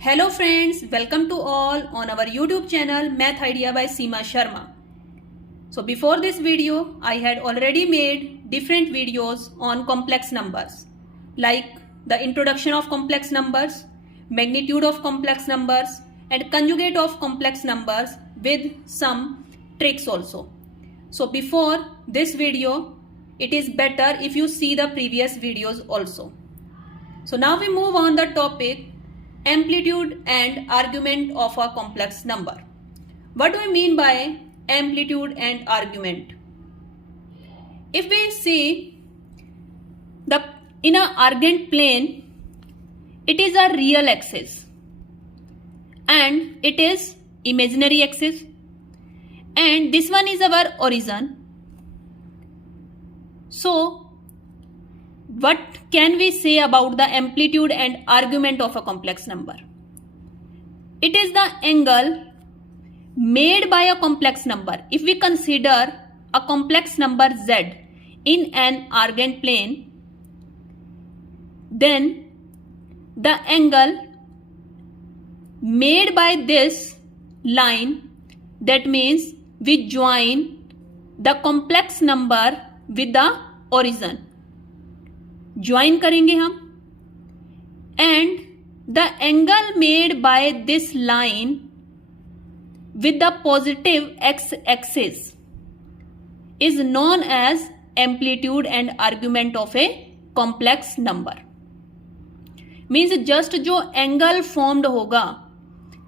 Hello friends, welcome to all on our YouTube channel Math Idea by Seema Sharma. So before this video, I had already made different videos on complex numbers like the introduction of complex numbers, magnitude of complex numbers and conjugate of complex numbers with some tricks also. So before this video, it is better if you see the previous videos also. So now we move on the topic amplitude and argument of a complex number. What do we mean by amplitude and argument? If we see in a Argand plane, it is a real axis and it is imaginary axis, and this one is our origin. So what can we say about the amplitude and argument of a complex number? It is the angle made by a complex number. If we consider a complex number z in an Argand plane, then the angle made by this line, that means we join the complex number with the origin. Join करेंगे हम, and the angle made by this line with the positive X axis is known as amplitude and argument of a complex number. Means just जो angle formed होगा,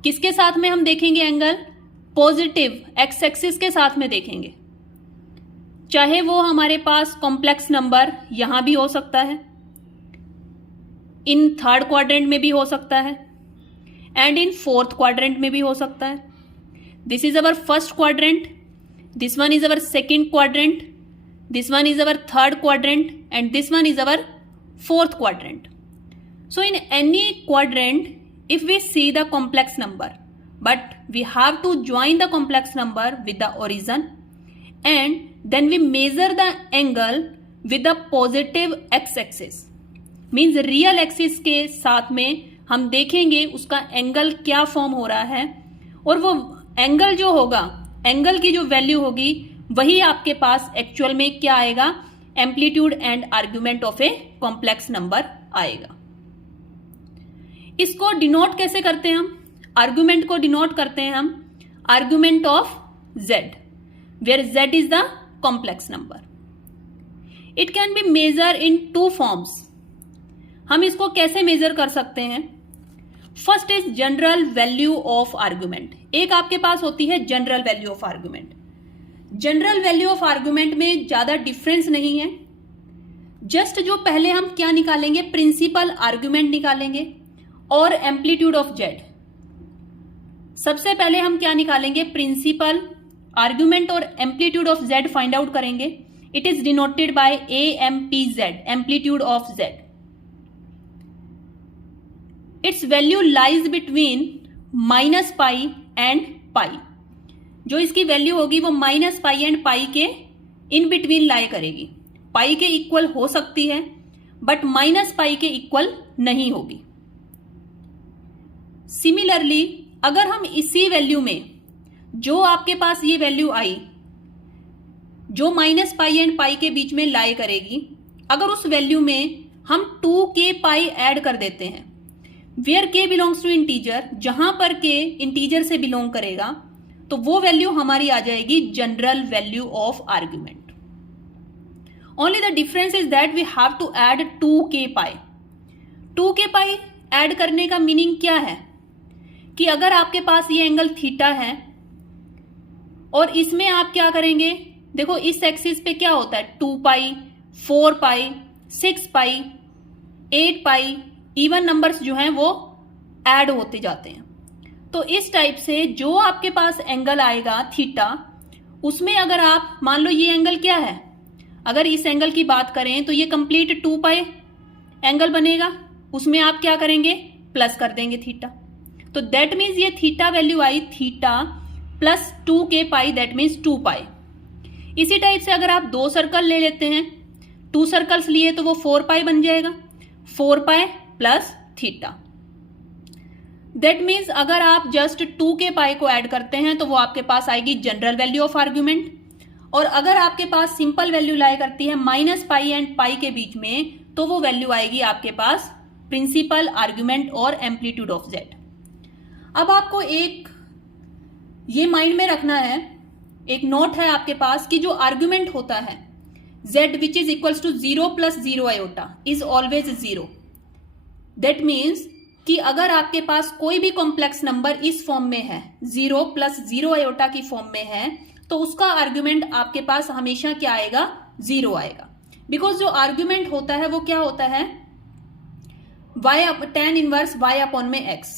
किसके साथ में हम देखेंगे angle? Positive X axis के साथ में देखेंगे. चाहे वो हमारे पास कॉम्प्लेक्स नंबर यहां भी हो सकता है, इन थर्ड क्वाड्रेंट में भी हो सकता है, एंड इन फोर्थ क्वाड्रेंट में भी हो सकता है. This is our first quadrant, this one is our second quadrant, this one is our third quadrant, and this one is our fourth quadrant. So in any quadrant if we see the complex number, but we have to join the complex number with the origin, and then we measure the angle with the positive x axis. Means real axis के साथ में हम देखेंगे उसका angle क्या form हो रहा है, और वो एंगल जो होगा, एंगल की जो वैल्यू होगी, वही आपके पास एक्चुअल में क्या आएगा? Amplitude and argument of a complex number आएगा. इसको डिनोट कैसे करते हैं हम? आर्ग्यूमेंट को डिनोट करते हैं हम argument of z, where z is the complex number. It can be measured in two forms. हम इसको कैसे मेजर कर सकते हैं? First is general value of argument. एक आपके पास होती है general value of argument. General value of argument में ज्यादा डिफरेंस नहीं है. जस्ट जो पहले हम क्या निकालेंगे? प्रिंसिपल आर्ग्यूमेंट निकालेंगे और एम्पलीट्यूड ऑफ जेड. सबसे पहले हम क्या निकालेंगे? प्रिंसिपल आर्ग्यूमेंट और amplitude of Z find out करेंगे. It is denoted by AMPZ, amplitude of Z. Its value lies between -pi and pi. जो इसकी वैल्यू होगी वो -पाई एंड पाई के इन बिटवीन लाई करेगी. पाई के इक्वल हो सकती है, बट -पाई के इक्वल नहीं होगी. सिमिलरली अगर हम इसी वैल्यू में जो आपके पास ये वैल्यू आई, जो -पाई एंड पाई के बीच में लाई करेगी, अगर उस वैल्यू में हम 2k पाई ऐड कर देते हैं, where k belongs to integer, जहां पर k इंटीजर से बिलोंग करेगा, तो वो वैल्यू हमारी आ जाएगी general value of argument. Only the difference is that we have to add 2k pi. 2k pi add करने का मीनिंग क्या है? कि अगर आपके पास ये एंगल थीटा है और इसमें आप क्या करेंगे? देखो इस एक्सिस पे क्या होता है? 2 पाई, 4 पाई, 6 पाई, 8 पाई, इवन नंबर्स जो हैं वो ऐड होते जाते हैं. तो इस टाइप से जो आपके पास एंगल आएगा थीटा, उसमें अगर आप मान लो ये एंगल क्या है, अगर इस एंगल की बात करें तो ये कंप्लीट 2 पाई एंगल बनेगा. उसमें आप क्या करेंगे? प्लस कर देंगे थीटा. तो दैट मीन्स ये theta value I theta plus 2k pi, that means 2 पाई. इसी टाइप से अगर आप दो सर्कल ले लेते हैं, 2 सर्कल्स लिए तो वो 4 पाई बन जाएगा. 4 pi plus theta. That means अगर आप जस्ट 2 के पाई को ऐड करते हैं तो वो आपके पास आएगी जनरल वैल्यू ऑफ आर्ग्यूमेंट, और अगर आपके पास सिंपल वैल्यू लाई करती है माइनस पाई एंड पाई के बीच में तो वो वैल्यू आएगी आपके पास प्रिंसिपल आर्ग्यूमेंट और एम्पलीट्यूड ऑफ जेड। अब आपको एक ये माइंड में रखना है, एक नोट है आपके पास कि जो आर्ग्यूमेंट होता है z which is equals to 0 plus 0 iota is always 0। That means कि अगर आपके पास कोई भी कॉम्प्लेक्स नंबर इस फॉर्म में है 0 प्लस 0 आयोटा की फॉर्म में है तो उसका आर्ग्यूमेंट आपके पास हमेशा क्या आएगा, 0 आएगा। बिकॉज जो आर्ग्यूमेंट होता है वो क्या होता है, tan इनवर्स y अपॉन में x।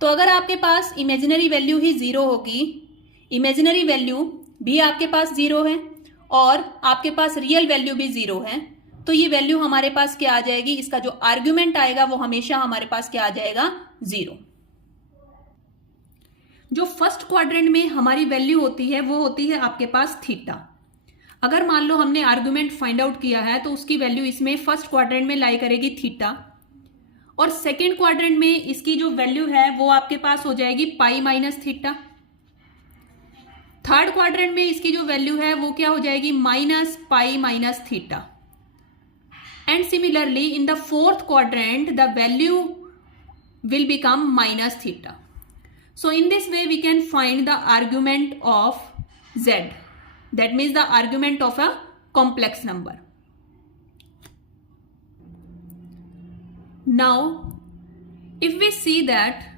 तो अगर आपके पास इमेजिनरी वैल्यू ही 0 होगी, इमेजिनरी वैल्यू भी आपके पास 0 है और आपके पास रियल वैल्यू भी 0 है, तो ये वैल्यू हमारे पास क्या आ जाएगी, इसका जो आर्ग्यूमेंट आएगा वो हमेशा हमारे पास क्या आ जाएगा, 0। जो फर्स्ट क्वाड्रेंट में हमारी वैल्यू होती है वो होती है आपके पास थीटा। अगर मान लो हमने आर्ग्यूमेंट फाइंड आउट किया है तो उसकी वैल्यू इसमें फर्स्ट क्वाड्रेंट में लाई करेगी थीटा, और सेकेंड क्वाड्रेंट में इसकी जो वैल्यू है वो आपके पास हो जाएगी pi minus theta. Third quadrant में इसकी जो वैल्यू है वो क्या हो जाएगी, minus pi minus theta. And similarly in the fourth quadrant the value will become minus theta. So in this way we can find the argument of z, that means the argument of a complex number. Now if we see that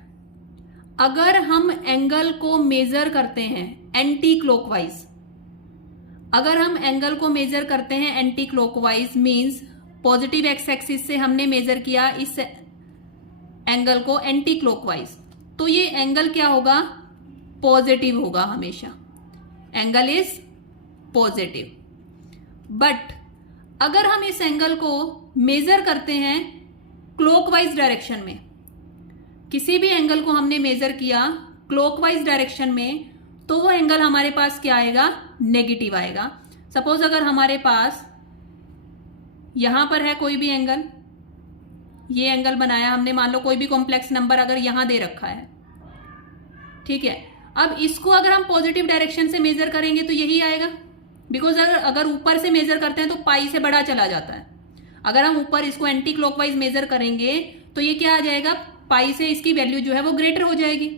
अगर हम angle को major करते हैं anti clockwise, अगर हम angle को major करते हैं anti clockwise means positive X axis से हमने मेजर किया इस एंगल को एंटी क्लॉकवाइज, तो ये एंगल क्या होगा, पॉजिटिव होगा हमेशा, एंगल इज पॉजिटिव। बट अगर हम इस एंगल को मेजर करते हैं क्लॉकवाइज डायरेक्शन में, किसी भी एंगल को हमने मेजर किया क्लॉकवाइज डायरेक्शन में, तो वो एंगल हमारे पास क्या आएगा, नेगेटिव आएगा। सपोज अगर हमारे पास यहां पर है कोई भी एंगल, ये एंगल बनाया हमने, मान लो कोई भी कॉम्प्लेक्स नंबर अगर यहां दे रखा है, ठीक है। अब इसको अगर हम पॉजिटिव डायरेक्शन से मेजर करेंगे तो यही आएगा, बिकॉज अगर ऊपर से मेजर करते हैं तो पाई से बड़ा चला जाता है। अगर हम ऊपर इसको एंटी क्लॉकवाइज मेजर करेंगे तो ये क्या आ जाएगा, पाई से इसकी वैल्यू जो है वो ग्रेटर हो जाएगी।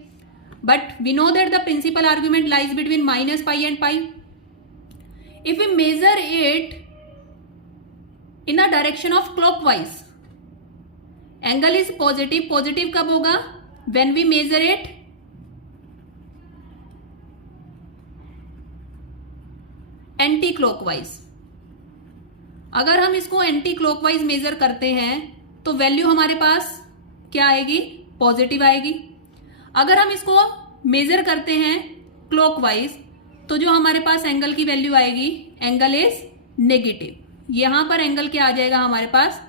But we know that the principal argument lies between minus pi and pi. If we measure it in a direction of clockwise, angle is positive, positive कब होगा, when we measure it anticlockwise. अगर हम इसको anti clockwise major करते हैं तो value हमारे पास क्या आएगी, पॉजिटिव आएगी। अगर हम इसको मेजर करते हैं क्लॉकवाइज तो जो हमारे पास एंगल की वैल्यू आएगी, एंगल इज नेगेटिव। यहां पर एंगल क्या आ जाएगा हमारे पास,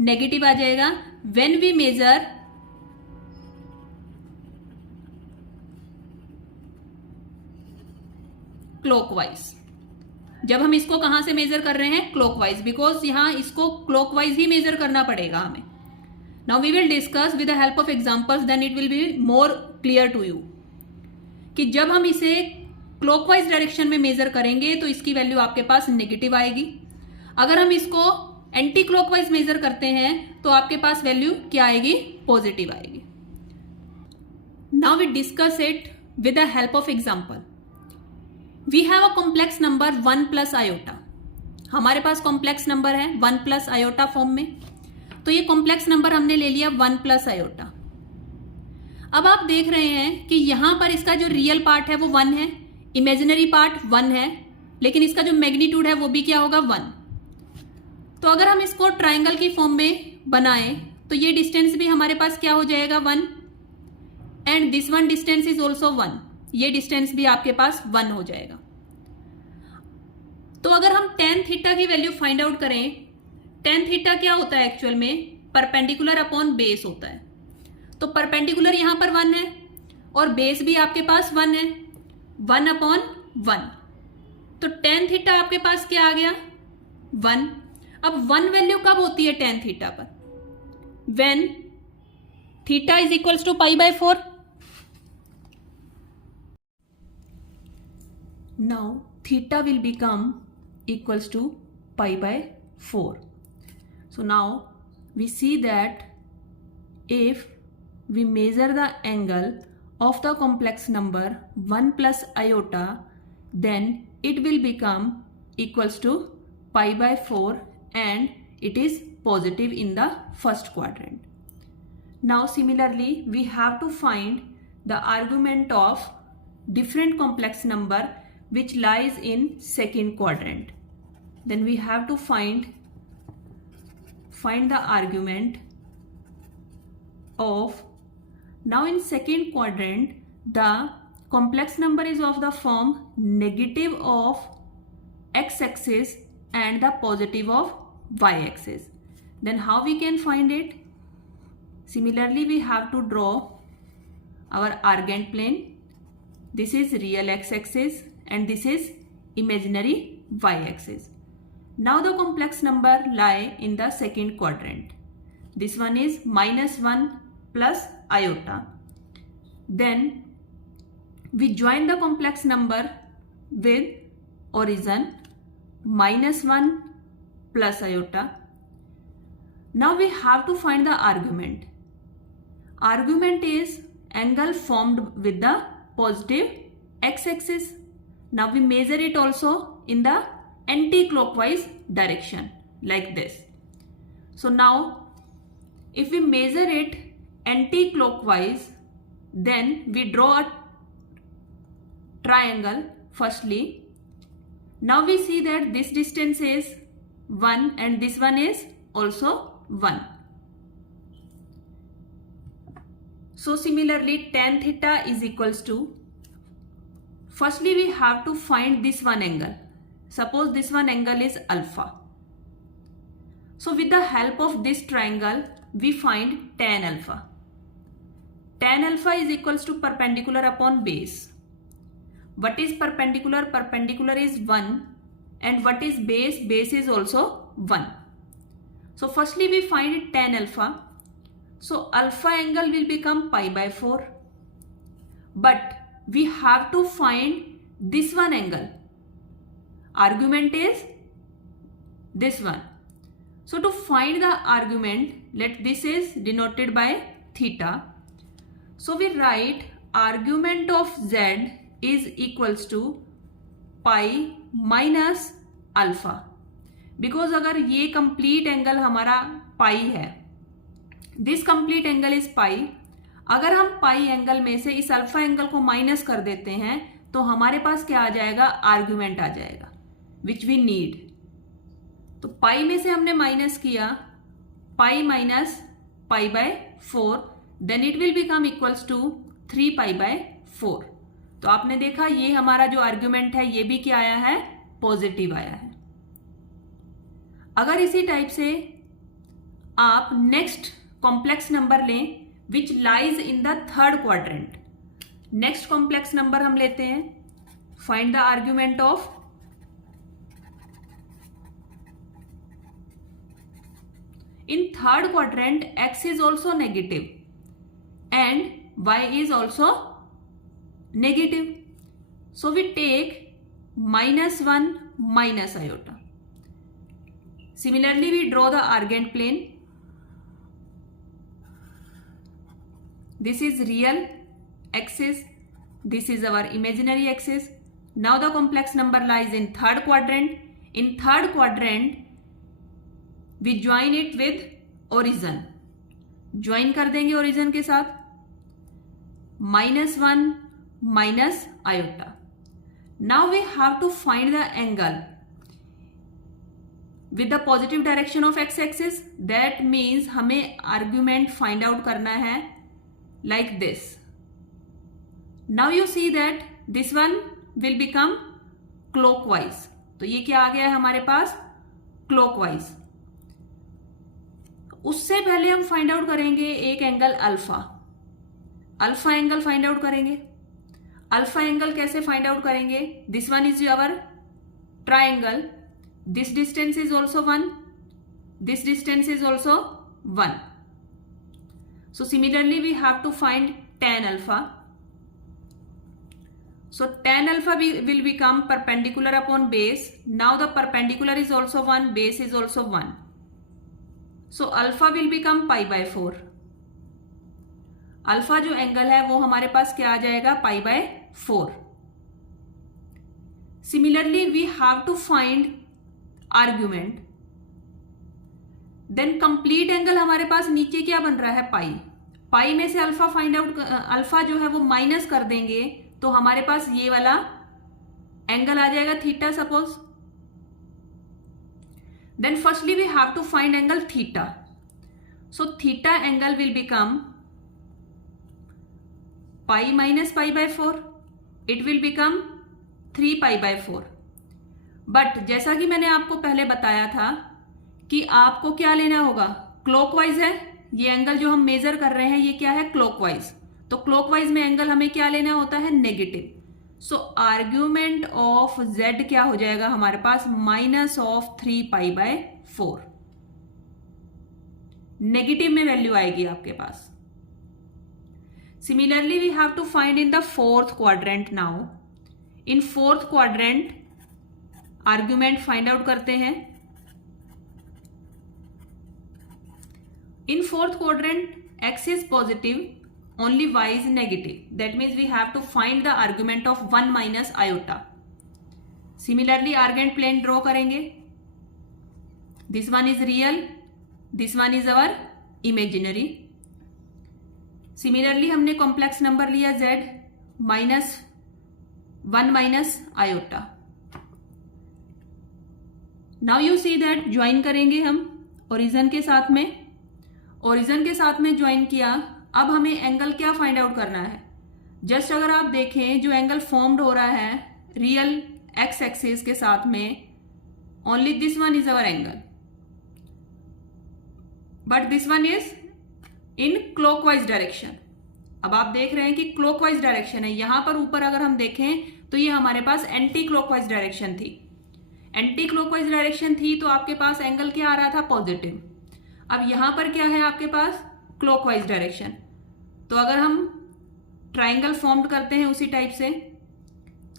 नेगेटिव आ जाएगा when we measure clockwise। जब हम इसको कहां से मेजर कर रहे हैं, क्लॉकवाइज, बिकॉज यहां इसको क्लॉकवाइज ही मेजर करना पड़ेगा हमें। Now we will discuss with the help of examples, then it will be more clear to you कि जब हम इसे क्लॉकवाइज डायरेक्शन में मेजर करेंगे तो इसकी वैल्यू आपके पास नेगेटिव आएगी। अगर हम इसको एंटी क्लॉकवाइज मेजर करते हैं तो आपके पास वैल्यू क्या आएगी, पॉजिटिव आएगी। Now we discuss it with the help of example. We have a complex number 1 plus iota. हमारे पास कॉम्प्लेक्स नंबर है 1 प्लस आयोटा फॉर्म में, तो ये कॉम्प्लेक्स नंबर हमने ले लिया 1 प्लस आयोटा। अब आप देख रहे हैं कि यहां पर इसका जो रियल पार्ट है वो 1 है, इमेजिनरी पार्ट 1 है, लेकिन इसका जो मैग्नीट्यूड है वो भी क्या होगा, 1। तो अगर हम इसको ट्राइंगल की फॉर्म में बनाएं तो ये डिस्टेंस भी हमारे पास क्या हो जाएगा, 1, and this one distance is also 1, ये डिस्टेंस भी आपके पास 1 हो जाएगा। तो अगर हम tan थीटा की वैल्यू फाइंड आउट करें, tan थीटा क्या होता है एक्चुअल में, परपेंडिकुलर अपॉन बेस होता है। तो परपेंडिकुलर यहां पर 1 है और बेस भी आपके पास 1 है, 1 अपॉन 1। तो tan थीटा आपके पास क्या आ गया, 1। अब 1 वैल्यू कब होती है tan थीटा पर, when theta is equals to pi by 4. Now theta will become equals to pi by 4. So now we see that if we measure the angle of the complex number 1 plus iota, then it will become equals to pi by 4 and it is positive in the first quadrant. Now similarly we have to find the argument of different complex number which lies in second quadrant. Then we have to find the argument of, now in second quadrant the complex number is of the form negative of x-axis and the positive of y-axis. Then how we can find it? Similarly we have to draw our Argand plane. This is real x-axis and this is imaginary y-axis. Now the complex number lie in the second quadrant. This one is -1 plus iota. Then we join the complex number with origin -1 plus iota. Now we have to find the argument. Argument is angle formed with the positive x-axis. Now we measure it also in the anti-clockwise direction like this. So now if we measure it anti-clockwise, then we draw a triangle firstly. Now we see that this distance is 1 and this one is also 1. So similarly tan theta is equals to, firstly we have to find this one angle. Suppose this one angle is alpha. So with the help of this triangle we find tan alpha. Tan alpha is equals to perpendicular upon base. What is perpendicular? Perpendicular is 1 and what is base? Base is also 1. So firstly we find tan alpha. So alpha angle will become pi by 4. But we have to find this one angle. Argument is this one. So to find the argument, this is denoted by theta. So we write argument of z is equals to pi minus alpha. Because अगर ये complete angle हमारा pi है, this complete angle is pi, अगर हम pi angle में से इस alpha angle को minus कर देते हैं तो हमारे पास क्या आ जाएगा? argument आ जाएगा which we need. तो pi में से हमने minus किया pi minus pi by 4, then it will become equals to 3 pi by 4. तो आपने देखा ये हमारा जो आर्ग्यूमेंट है ये भी क्या आया है? पॉजिटिव आया है. अगर इसी टाइप से आप नेक्स्ट कॉम्प्लेक्स नंबर लें which lies in the third quadrant. Next complex number हम लेते हैं. Find the argument of in third quadrant x is also negative and y is also negative. So we take -1 minus iota. Similarly we draw the Argand plane. This is real axis, this is our imaginary axis. Now the complex number lies in third quadrant. In third quadrant we join it with origin. Join कर देंगे origin के साथ. -1 minus iota. Now we have to find the angle with the positive direction of x-axis. That means हमें argument find out करना है like this. Now you see that this one will become clockwise. तो ये क्या आ गया है हमारे पास? clockwise. उससे पहले हम फाइंड आउट करेंगे एक angle alpha. Alpha angle find out करेंगे. अल्फा एंगल कैसे फाइंड आउट करेंगे? This one is our triangle. This distance is also 1. This distance is also 1. So similarly we have to find tan alpha. So tan alpha will become perpendicular upon base. Now the perpendicular is also 1, base is also 1. So alpha will become pi by 4. Alpha जो angle है वो हमारे पास क्या आ जाएगा, pi by 4. Similarly we have to find argument. Then complete angle हमारे पास नीचे क्या बन रहा है, पाई. पाई में से अल्फा फाइंड आउट, अल्फा जो है वो माइनस कर देंगे तो हमारे पास ये वाला एंगल आ जाएगा theta suppose. Then firstly we have to find angle theta. So theta angle will become pi minus pi by 4. It will become 3 pi by 4. But जैसा कि मैंने आपको पहले बताया था कि आपको क्या लेना होगा, क्लॉकवाइज है ये एंगल जो हम मेजर कर रहे हैं, ये क्या है, क्लॉकवाइज. तो क्लॉकवाइज में एंगल हमें क्या लेना होता है, negative. So argument of z क्या हो जाएगा हमारे पास, minus of 3 pi by 4. Negative में वैल्यू आएगी आपके पास. Similarly, we have to find in the fourth quadrant now. In fourth quadrant, argument find out करते हैं. In fourth quadrant, x is positive, only y is negative. That means we have to find the argument of 1 minus iota. Similarly, argand plane draw करेंगे. This one is real, this one is our imaginary. Similarly हमने complex number लिया z -1 minus iota. Now you see that join करेंगे हम origin के साथ में. Origin के साथ में ज्वाइन किया. अब हमें एंगल क्या फाइंड आउट करना है. जस्ट अगर आप देखें जो एंगल फॉर्म्ड हो रहा है रियल एक्स एक्सिस के साथ में, only this one is our angle, but this one is in clockwise direction. अब आप देख रहे हैं कि क्लॉकवाइज डायरेक्शन है. यहां पर ऊपर अगर हम देखें तो ये हमारे पास एंटी क्लॉकवाइज डायरेक्शन थी. एंटी क्लॉकवाइज डायरेक्शन थी तो आपके पास एंगल क्या आ रहा था, पॉजिटिव. अब यहां पर क्या है आपके पास, क्लॉकवाइज डायरेक्शन. तो अगर हम ट्राइंगल फॉर्म करते हैं उसी टाइप से,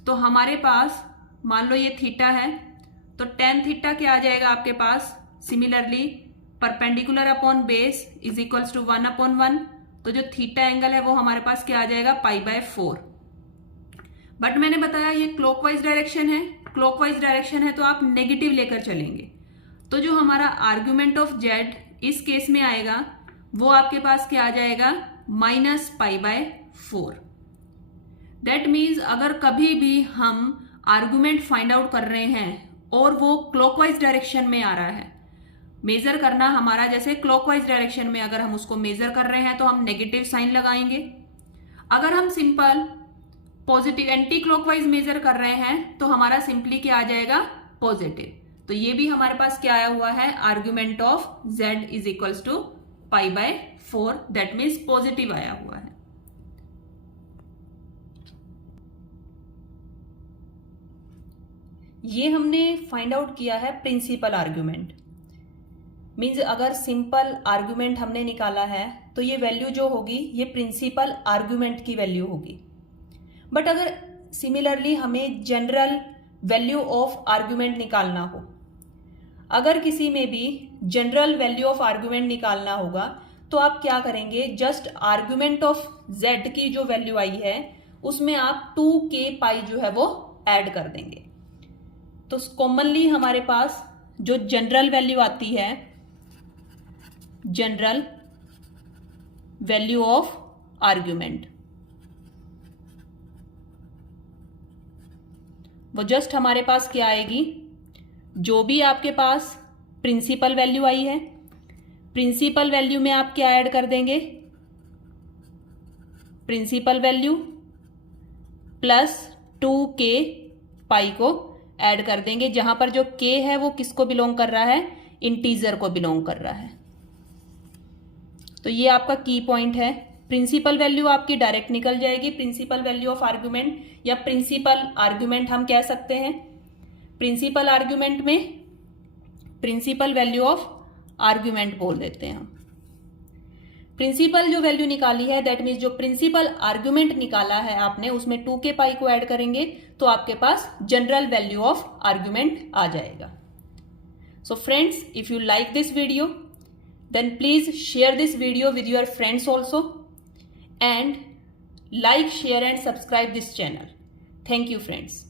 तो हमारे पास मान लो ये थीटा है, तो टेन थीटा क्या आ जाएगा आपके पास, similarly perpendicular upon base is equals to 1/1. तो जो थीटा एंगल है वो हमारे पास क्या आ जाएगा, पाई बाय 4. बट मैंने बताया ये क्लॉकवाइज डायरेक्शन है. क्लॉकवाइज डायरेक्शन है तो आप नेगेटिव लेकर चलेंगे. तो जो हमारा आर्ग्यूमेंट ऑफ जेड इस केस में आएगा वो आपके पास क्या आ जाएगा, minus pi by 4. That means अगर कभी भी हम आर्ग्यूमेंट फाइंड आउट कर रहे हैं और वो क्लॉकवाइज डायरेक्शन में आ रहा है, मेजर करना हमारा जैसे क्लॉकवाइज डायरेक्शन में अगर हम उसको मेजर कर रहे हैं तो हम नेगेटिव साइन लगाएंगे. अगर हम simple positive anticlockwise measure कर रहे हैं तो हमारा सिंपली क्या आ जाएगा, पॉजिटिव. तो ये भी हमारे पास क्या आया हुआ है, argument of z is equals to pi by 4. That means positive आया हुआ है. ये हमने फाइंड आउट किया है प्रिंसिपल आर्ग्यूमेंट. मीन्स अगर सिंपल आर्ग्यूमेंट हमने निकाला है तो ये वैल्यू जो होगी ये प्रिंसिपल आर्ग्यूमेंट की वैल्यू होगी. बट अगर सिमिलरली हमें जनरल वैल्यू ऑफ आर्ग्यूमेंट निकालना हो, अगर किसी में भी जनरल वैल्यू ऑफ आर्ग्यूमेंट निकालना होगा तो आप क्या करेंगे, जस्ट आर्ग्यूमेंट ऑफ z की जो वैल्यू आई है उसमें आप 2k पाई जो है वो ऐड कर देंगे. तो कॉमनली हमारे पास जो जनरल वैल्यू आती है, जनरल वैल्यू ऑफ आर्ग्यूमेंट, वो जस्ट हमारे पास क्या आएगी, जो भी आपके पास प्रिंसिपल वैल्यू आई है, प्रिंसिपल वैल्यू में आप क्या ऐड कर देंगे, प्रिंसिपल वैल्यू प्लस 2k पाई को ऐड कर देंगे. जहां पर जो k है वो किसको बिलोंग कर रहा है, इंटीजर को बिलोंग कर रहा है. तो ये आपका की पॉइंट है. प्रिंसिपल वैल्यू आपकी डायरेक्ट निकल जाएगी, प्रिंसिपल वैल्यू ऑफ आर्ग्यूमेंट या प्रिंसिपल आर्ग्यूमेंट हम कह सकते हैं. प्रिंसिपल आर्ग्यूमेंट में प्रिंसिपल वैल्यू ऑफ आर्ग्यूमेंट बोल देते हैं हम. प्रिंसिपल जो वैल्यू निकाली है दैट मीन्स जो प्रिंसिपल आर्ग्यूमेंट निकाला है आपने उसमें 2k पाई को ऐड करेंगे तो आपके पास जनरल वैल्यू ऑफ आर्ग्यूमेंट आ जाएगा. So friends, if you like this video, then please share this video with your friends also and like, share and subscribe this channel. Thank you friends.